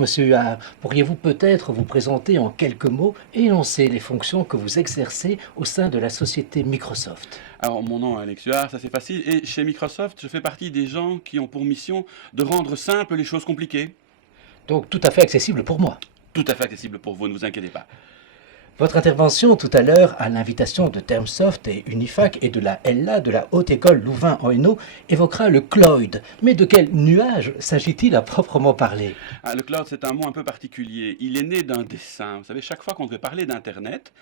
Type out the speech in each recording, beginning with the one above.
Monsieur Huard, pourriez-vous peut-être vous présenter en quelques mots et énoncer les fonctions que vous exercez au sein de la société Microsoft? Alors, mon nom est Alex Huard, ça c'est facile. Et chez Microsoft, je fais partie des gens qui ont pour mission de rendre simples les choses compliquées. Donc tout à fait accessible pour moi. Tout à fait accessible pour vous, ne vous inquiétez pas. Votre intervention tout à l'heure, à l'invitation de Termsoft et Unifac et de la LA, de la Haute École Louvain-en-Hainaut, évoquera le cloud. Mais de quel nuage s'agit-il à proprement parler? Ah, le cloud, c'est un mot un peu particulier. Il est né d'un dessin. Vous savez, chaque fois qu'on devait parler d'Internet,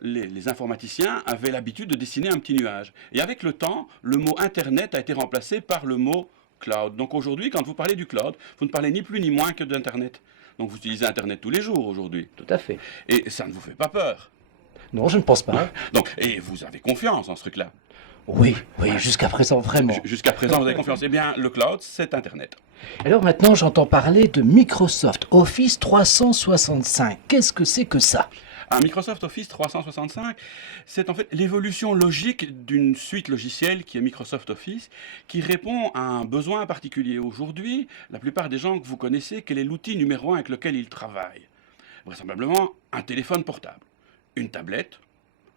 les informaticiens avaient l'habitude de dessiner un petit nuage. Et avec le temps, le mot Internet a été remplacé par le mot cloud. Donc aujourd'hui, quand vous parlez du cloud, vous ne parlez ni plus ni moins que d'Internet. Donc vous utilisez Internet tous les jours aujourd'hui. Tout à fait. Et ça ne vous fait pas peur. Non, je ne pense pas. Donc, et vous avez confiance en ce truc-là. Oui, jusqu'à présent, vraiment. Jusqu'à présent, vous avez confiance. Eh bien, le cloud, c'est Internet. Alors maintenant, j'entends parler de Microsoft Office 365. Qu'est-ce que c'est que ça? Un Microsoft Office 365, c'est en fait l'évolution logique d'une suite logicielle qui est Microsoft Office, qui répond à un besoin particulier. Aujourd'hui, la plupart des gens que vous connaissez, quel est l'outil numéro un avec lequel ils travaillent? Vraisemblablement, un téléphone portable, une tablette,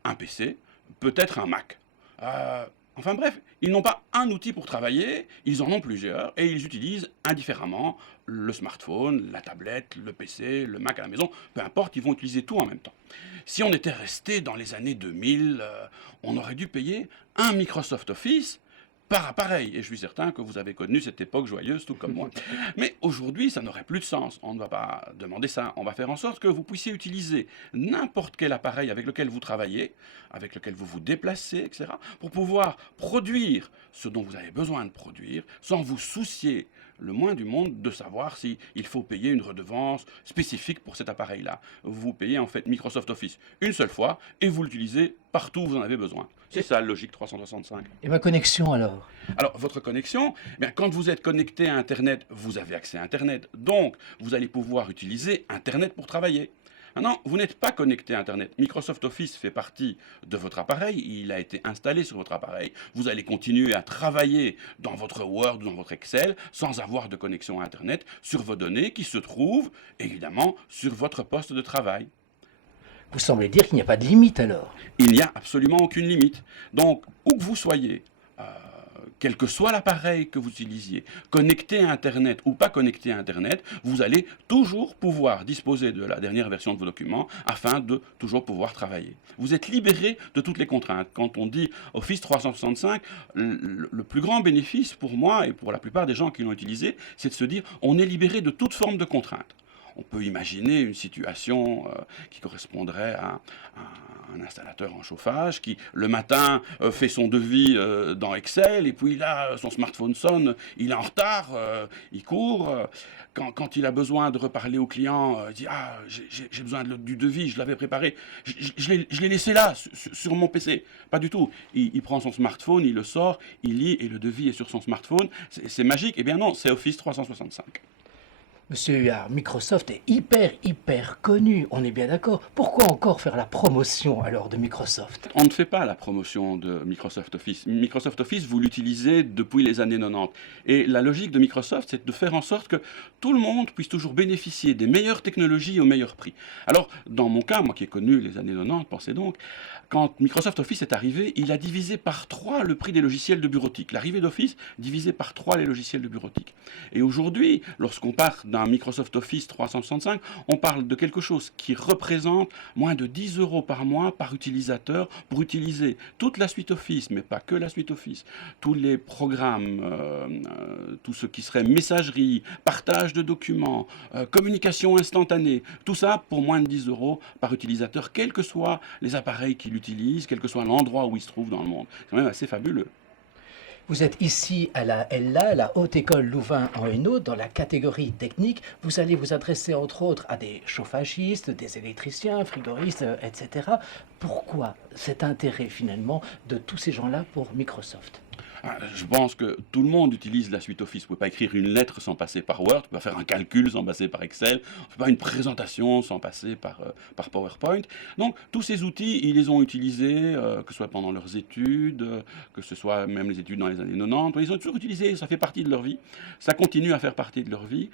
un PC, peut-être un Mac. Enfin bref, ils n'ont pas un outil pour travailler, ils en ont plusieurs et ils utilisent indifféremment le smartphone, la tablette, le PC, le Mac à la maison, peu importe, ils vont utiliser tout en même temps. Si on était resté dans les années 2000, on aurait dû payer un Microsoft Office par appareil. Et je suis certain que vous avez connu cette époque joyeuse, tout comme moi. Mais aujourd'hui, ça n'aurait plus de sens. On ne va pas demander ça. On va faire en sorte que vous puissiez utiliser n'importe quel appareil avec lequel vous travaillez, avec lequel vous vous déplacez, etc., pour pouvoir produire ce dont vous avez besoin de produire, sans vous soucier le moins du monde de savoir s'il faut payer une redevance spécifique pour cet appareil-là. Vous payez en fait Microsoft Office une seule fois et vous l'utilisez partout où vous en avez besoin. C'est ça, logique 365. Et ma connexion alors? Alors, votre connexion, eh bien, quand vous êtes connecté à Internet, vous avez accès à Internet. Donc, vous allez pouvoir utiliser Internet pour travailler. Maintenant, vous n'êtes pas connecté à Internet. Microsoft Office fait partie de votre appareil. Il a été installé sur votre appareil. Vous allez continuer à travailler dans votre Word ou dans votre Excel sans avoir de connexion à Internet sur vos données qui se trouvent, évidemment, sur votre poste de travail. Vous semblez dire qu'il n'y a pas de limite alors? Il n'y a absolument aucune limite. Donc, où que vous soyez, quel que soit l'appareil que vous utilisiez, connecté à Internet ou pas connecté à Internet, vous allez toujours pouvoir disposer de la dernière version de vos documents afin de toujours pouvoir travailler. Vous êtes libéré de toutes les contraintes. Quand on dit Office 365, le plus grand bénéfice pour moi et pour la plupart des gens qui l'ont utilisé, c'est de se dire on est libéré de toute forme de contraintes. On peut imaginer une situation qui correspondrait à un installateur en chauffage qui, le matin, fait son devis dans Excel et puis là, son smartphone sonne, il est en retard, il court. Quand il a besoin de reparler au client, il dit « Ah, j'ai besoin du devis, je l'avais préparé, je l'ai laissé là, sur mon PC. » Pas du tout. Il prend son smartphone, il le sort, il lit et le devis est sur son smartphone. C'est magique. Eh bien non, c'est Office 365. Monsieur Huard, Microsoft est hyper connu, on est bien d'accord. Pourquoi encore faire la promotion alors de Microsoft? On ne fait pas la promotion de Microsoft Office. Microsoft Office, vous l'utilisez depuis les années 90. Et la logique de Microsoft, c'est de faire en sorte que tout le monde puisse toujours bénéficier des meilleures technologies au meilleur prix. Alors, dans mon cas, moi qui ai connu les années 90, pensez donc, quand Microsoft Office est arrivé, il a divisé par 3 le prix des logiciels de bureautique. L'arrivée d'Office divisé par 3 les logiciels de bureautique. Et aujourd'hui, lorsqu'on part d'un Microsoft Office 365, on parle de quelque chose qui représente moins de 10 € par mois par utilisateur pour utiliser toute la suite Office, mais pas que la suite Office, tous les programmes, tout ce qui serait messagerie, partage de documents, communication instantanée, tout ça pour moins de 10 € par utilisateur, quels que soient les appareils qu'il utilise, quel que soit l'endroit où il se trouve dans le monde. C'est quand même assez fabuleux. Vous êtes ici à la LA, la Haute École Louvain-en-Hainaut, dans la catégorie technique. Vous allez vous adresser entre autres à des chauffagistes, des électriciens, frigoristes, etc. Pourquoi cet intérêt finalement de tous ces gens-là pour Microsoft? Je pense que tout le monde utilise la suite Office. Vous ne pouvez pas écrire une lettre sans passer par Word, vous ne pouvez pas faire un calcul sans passer par Excel, vous ne pouvez pas une présentation sans passer par PowerPoint. Donc tous ces outils, ils les ont utilisés, que ce soit pendant leurs études, que ce soit même les études dans les années 90, ils ont toujours utilisé, ça fait partie de leur vie, ça continue à faire partie de leur vie.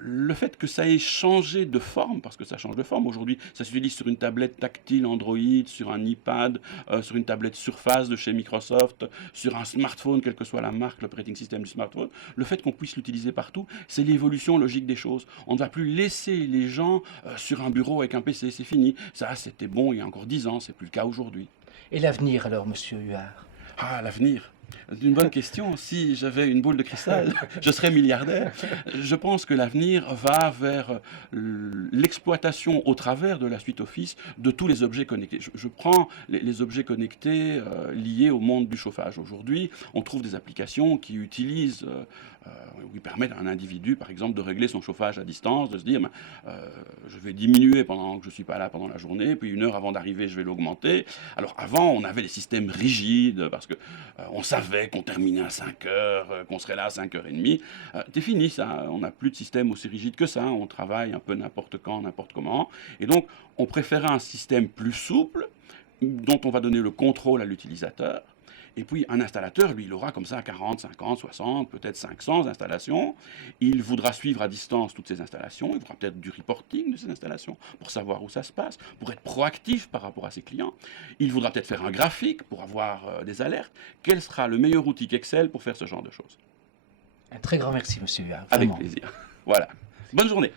Le fait que ça ait changé de forme, parce que ça change de forme, aujourd'hui ça s'utilise sur une tablette tactile Android, sur un iPad, sur une tablette Surface de chez Microsoft, sur un smartphone, quelle que soit la marque, l'operating system du smartphone, le fait qu'on puisse l'utiliser partout, c'est l'évolution logique des choses. On ne va plus laisser les gens sur un bureau avec un PC, c'est fini. Ça, c'était bon il y a encore 10 ans, c'est plus le cas aujourd'hui. Et l'avenir alors, monsieur Huard? Ah, l'avenir. C'est une bonne question. Si j'avais une boule de cristal, je serais milliardaire. Je pense que l'avenir va vers l'exploitation au travers de la suite Office de tous les objets connectés. Je prends les objets connectés liés au monde du chauffage. Aujourd'hui, on trouve des applications qui utilisent, qui permettent à un individu, par exemple, de régler son chauffage à distance, de se dire, je vais diminuer pendant que je ne suis pas là pendant la journée, puis une heure avant d'arriver, je vais l'augmenter. Alors avant, on avait des systèmes rigides, parce que on savait qu'on terminait à 5 heures, qu'on serait là à 5h30. C'est fini ça, on n'a plus de système aussi rigide que ça, on travaille un peu n'importe quand, n'importe comment. Et donc, on préférait un système plus souple, dont on va donner le contrôle à l'utilisateur. Et puis un installateur, lui, il aura comme ça 40, 50, 60, peut-être 500 installations. Il voudra suivre à distance toutes ces installations. Il voudra peut-être du reporting de ces installations pour savoir où ça se passe, pour être proactif par rapport à ses clients. Il voudra peut-être faire un graphique pour avoir des alertes. Quel sera le meilleur outil qu'Excel pour faire ce genre de choses? Un très grand merci, monsieur Huard. Avec Vraiment. plaisir. Voilà. Bonne journée.